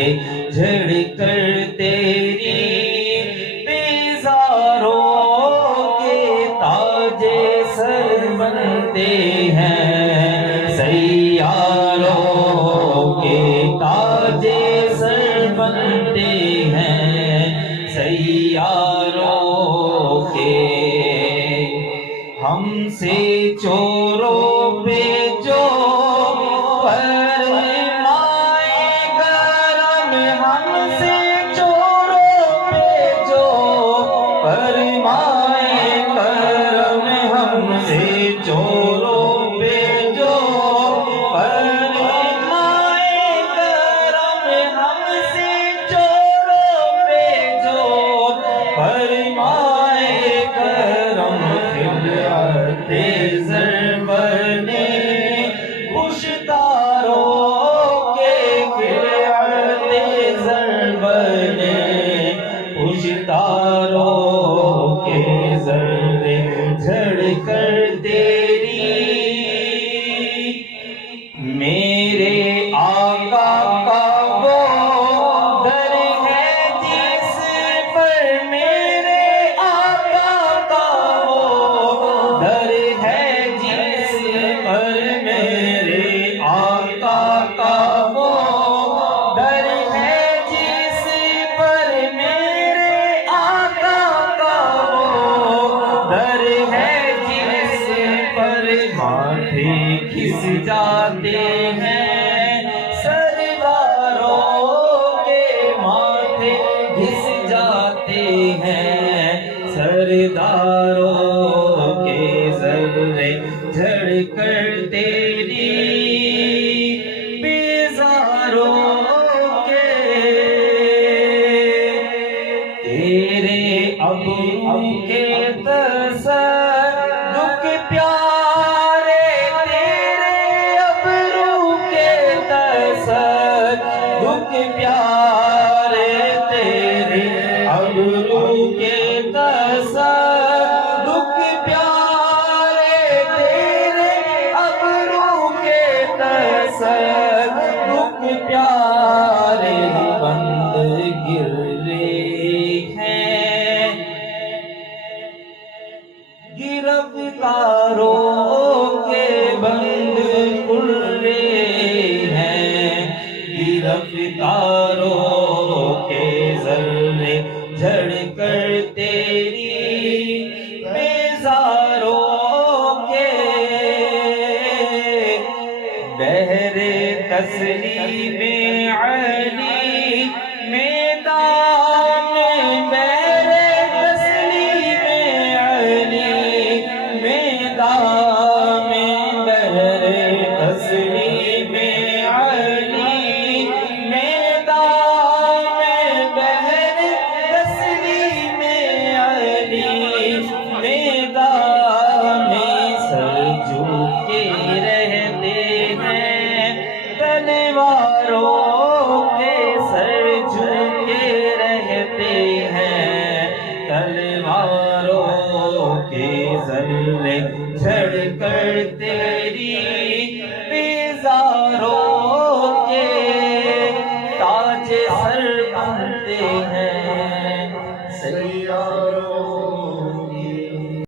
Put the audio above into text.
ذرے جھڑ کر تیری بیزاروں کے تاج سر بنتے ہیں، سیاروں کے تاج سر بنتے ہیں، سیاروں کے۔ ہم سے چوروں پہ جو فرمائے کرم، ہم سے چوروں پہ جو فرمائے کرم، ہم سے چوروں پہ جو فرمائے کرم، ہم سے چوروں پہ جو فرمائے کرم، خلعت زر بنے پشتاروں کے، خلعت زر بنے پشتاروں کے، ذرے جھڑ کر تیری میرے آقا کا وہ در ہے جس پر، میرے آقا کا وہ در ہے جس پر، میرے آقا کا وہ در ہے جس پر، میرے آقا کا وہ در ہے جس پر، ماتھے کھس جاتے ہیں سرداروں کے، ماتھے گھس جاتے ہیں سرداروں کے، ذرے جھڑ کر تیری بیزاروں کے، تیرے ابرو کے تصدق پیارے، تیرے ابرو کے تصدق پیارے، تیرے ابرو کے تصدق پیارے، تیرے ابرو کے تصدق پیارے، بند گرے ہیں گرفتاروں کے، بند کھلے ہیں گرفتاروں کے، ذرے جھڑ کر تیری بیزاروں کے، بحر تسلیم علی میدان میں، بحر تسلیم علی میدان میں، بحر تسلیم علی میدان میں، بحر تسلیم علی میدان میں، سر جھکے رہتے ہیں تلواروں کے، سر جھکے رہتے ہیں تلواروں کے، ذرے جھڑ کر تیری بیزاروں